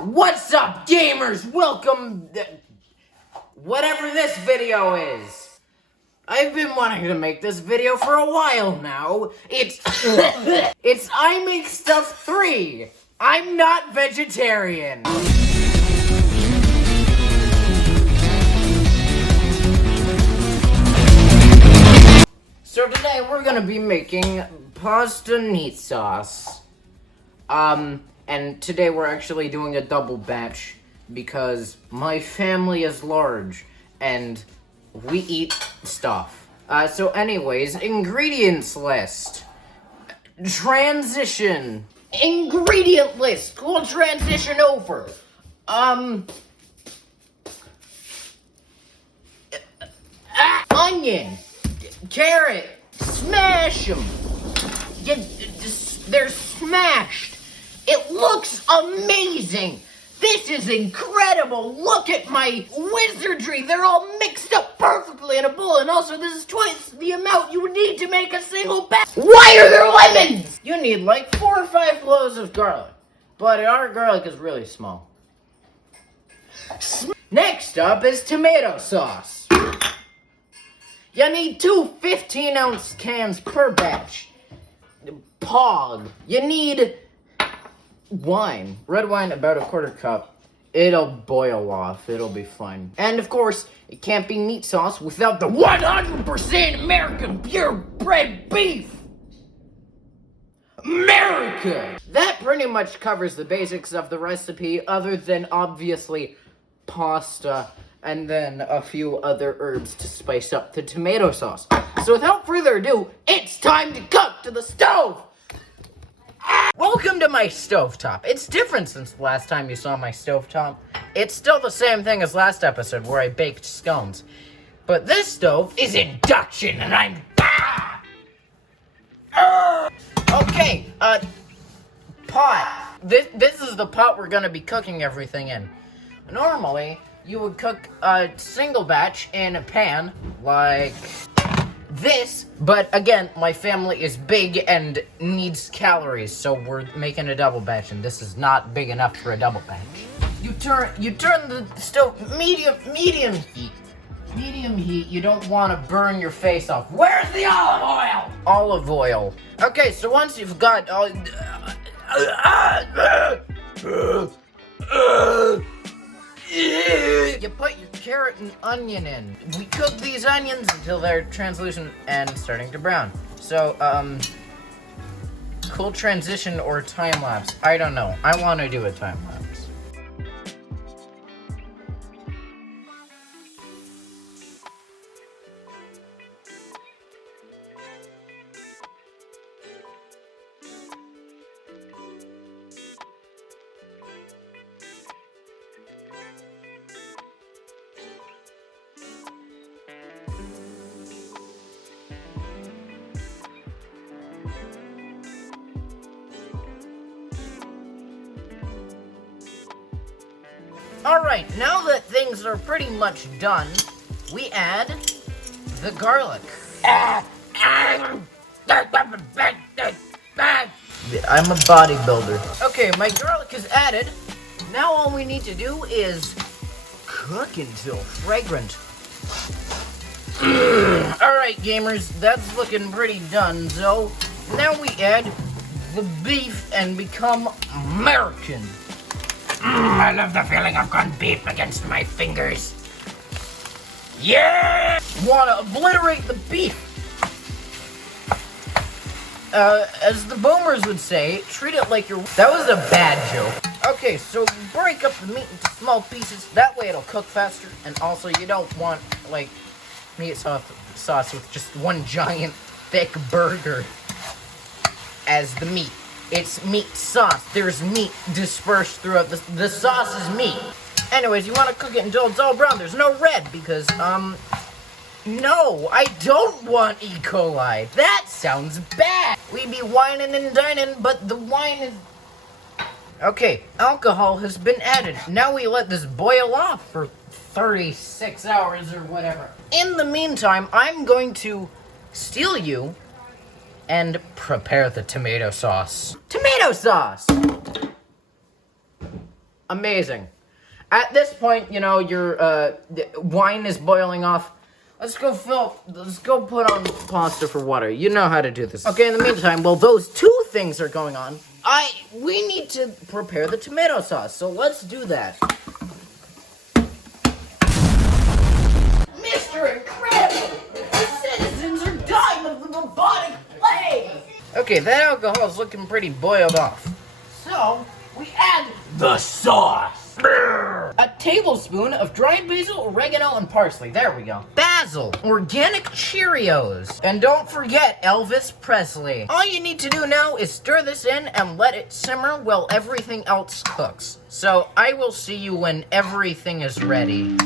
What's up, gamers? Welcome, whatever this video is. I've been wanting to make this video for a while now. It's I Make Stuff 3. I'm not vegetarian. So today we're gonna be making pasta meat sauce. And today we're actually doing a double batch because my family is large and we eat stuff. So anyways, ingredients list. Transition. Ingredient list. We'll transition over. Onion. Carrot. Smash them. They're smashed. It looks amazing. This is incredible. Look at my wizardry. They're all mixed up perfectly in a bowl. And also, this is twice the amount you would need to make a single batch. Why are there lemons? You need like 4 or 5 cloves of garlic. But our garlic is really small. Next up is tomato sauce. You need 2 15-ounce cans per batch. Pog. You need wine. Red wine, about a 1/4 cup. It'll boil off. It'll be fine. And of course, it can't be meat sauce without the 100% American purebred beef. America! That pretty much covers the basics of the recipe, other than obviously pasta and then a few other herbs to spice up the tomato sauce. So without further ado, it's time to cook to the stove! Welcome to my stovetop. It's different since the last time you saw my stovetop. It's still the same thing as last episode where I baked scones. But this stove is induction and I'm... Okay, pot. This is the pot we're gonna be cooking everything in. Normally, you would cook a single batch in a pan, like this, but again, my family is big and needs calories, so we're making a double batch, and this is not big enough for a double batch. You turn the stove medium heat. Medium heat, you don't want to burn your face off. Where's the olive oil? Olive oil. Okay, so once you've got all... You put your carrot and onion in. We cook these onions until they're translucent and starting to brown. So, cool transition or time lapse. I don't know. I want to do a time lapse. Alright, now that things are pretty much done, we add the garlic. I'm a bodybuilder. Okay, my garlic is added. Now all we need to do is cook until fragrant. Alright, gamers, that's looking pretty done, so now we add the beef and become American. I love the feeling of ground beef against my fingers. Yeah! Wanna obliterate the beef. As the boomers would say, treat it like you're... That was a bad joke. Okay, so break up the meat into small pieces. That way it'll cook faster. And also, you don't want, like, meat sauce with just one giant, thick burger as the meat. It's meat sauce. There's meat dispersed throughout the sauce is meat. Anyways, you want to cook it until it's all brown. There's no red because, no, I don't want E. coli. That sounds bad. We be whining and dining, but the wine is... Okay, alcohol has been added. Now we let this boil off for 36 hours or whatever. In the meantime, I'm going to steal you and prepare the tomato sauce. Tomato sauce! Amazing. At this point, you know, your wine is boiling off. Let's go put on pasta for water. You know how to do this. Okay, in the meantime, while those two things are going on, we need to prepare the tomato sauce. So let's do that. Mr. Incredible! The citizens are dying of the bubonic plague! Okay, that alcohol is looking pretty boiled off. So, we add the sauce. A tablespoon of dried basil, oregano, and parsley. There we go. Basil, organic Cheerios. And don't forget Elvis Presley. All you need to do now is stir this in and let it simmer while everything else cooks. So I will see you when everything is ready.